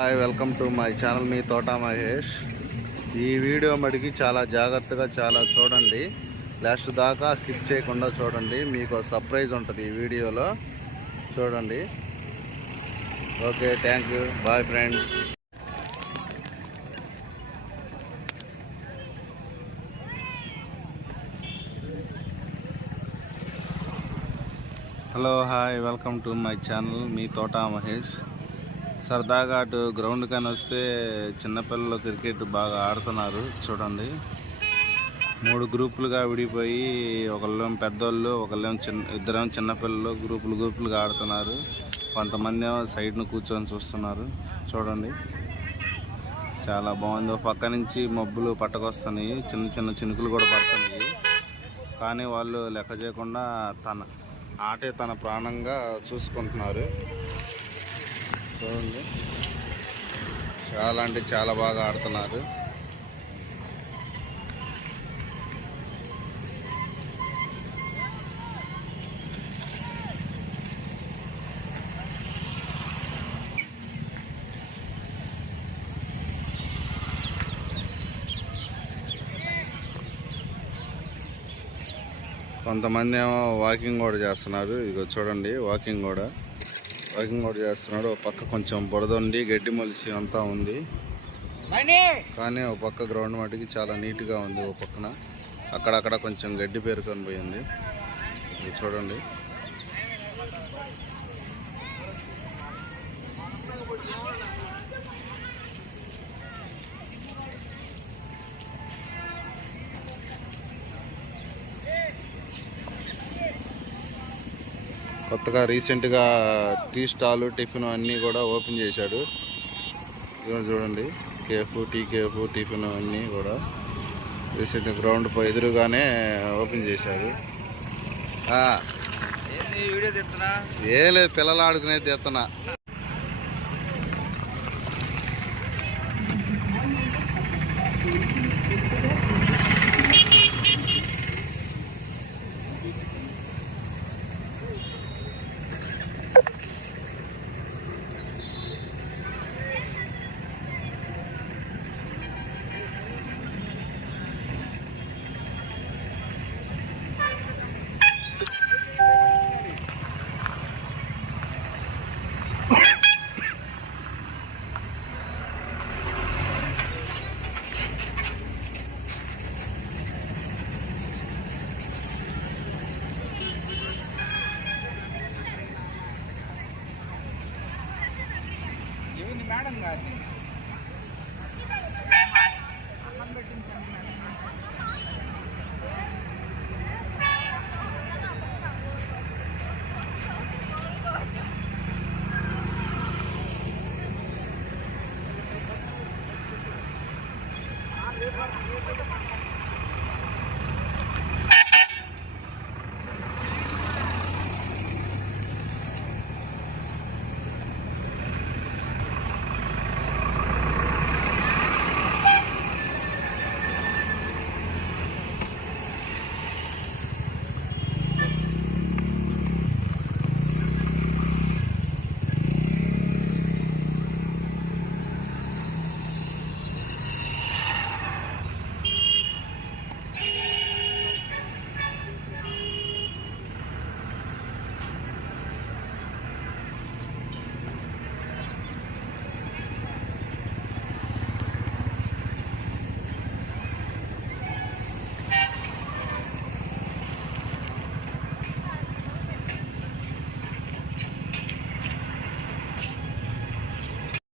Hi, welcome to my channel మీ తోట మహేష్. ఈ video మడికి చాలా జాగ్రత్తగా చూడండి. లాస్ట్ దాకా స్కిప్ చేయకుండా చూడండి. మీకు సర్ప్రైజ్ ఉంటుంది ఈ వీడియోలో. చూడండి. Okay, thank you, bye friends. Hello, hi, welcome to my channel మీ తోట మహేష్. సరదాగా అటు గ్రౌండ్ కానీ వస్తే చిన్నపిల్లలు క్రికెట్ బాగా ఆడుతున్నారు. చూడండి, 3 గ్రూపులుగా విడిపోయి ఒకళ్ళేమో పెద్దోళ్ళు, ఇద్దరేమో చిన్నపిల్లలు గ్రూపులుగా ఆడుతున్నారు. కొంతమంది ఏమో సైడ్ను కూర్చొని చూస్తున్నారు. చూడండి, చాలా బాగుంది. పక్క నుంచి మబ్బులు పట్టకొస్తున్నాయి, చిన్న చినుకులు కూడా పడుతున్నాయి. కానీ వాళ్ళు లెక్క చేయకుండా ఆటే తన ప్రాణంగా చూసుకుంటున్నారు. చూడండి, చాలా అంటే చాలా బాగా ఆడుతున్నారు. కొంతమంది ఏమో వాకింగ్ కూడా చేస్తున్నారు. ఇదిగో చూడండి, వాకింగ్ కూడా చేస్తున్నాడు. ఒక పక్క కొంచెం బురదండి, గడ్డి మొలిసి అంతా ఉంది. కానీ ఒక పక్క గ్రౌండ్ మటుకి చాలా నీట్గా ఉంది. ఒక పక్కన అక్కడక్కడ కొంచెం గడ్డి పేరుకొని పోయింది. ఇది చూడండి. కొత్తగా రీసెంట్గా టీ స్టాలు, టిఫిన్ అన్నీ కూడా ఓపెన్ చేశాడు. చూడండి, టీ కేఫ్, టిఫిన్ అన్నీ కూడా రీసెంట్ గ్రౌండ్ ఎదురుగానే ఓపెన్ చేశారు. ఏం లేదు, పిల్లలు ఆడుకునేది తెస్తున్నా. మేడం గారిని అన్నం పెట్టించండి.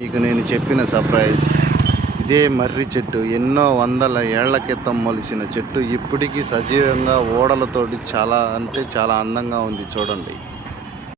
ఇక నేను చెప్పిన సర్ప్రైజ్ ఇదే మర్రి చెట్టు. ఎన్నో వందల ఏళ్ల క్రితం మొలిచిన చెట్టు ఇప్పటికీ సజీవంగా ఓడలతోటి చాలా అంటే చాలా అందంగా ఉంది. చూడండి.